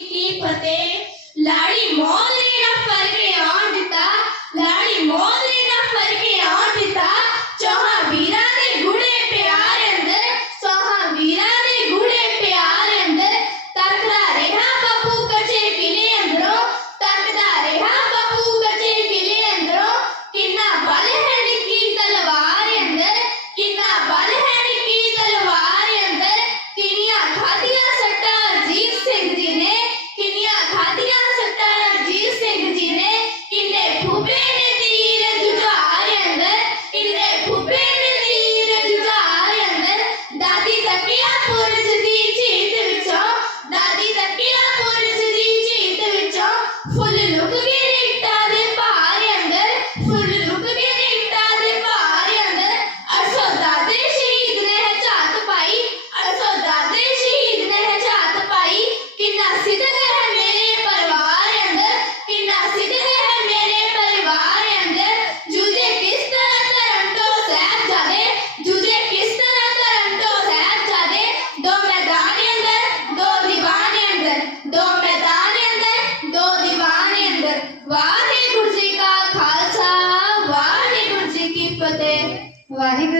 की फतेह लाड़ी मौल ਵਾਹਿਗੁਰੂ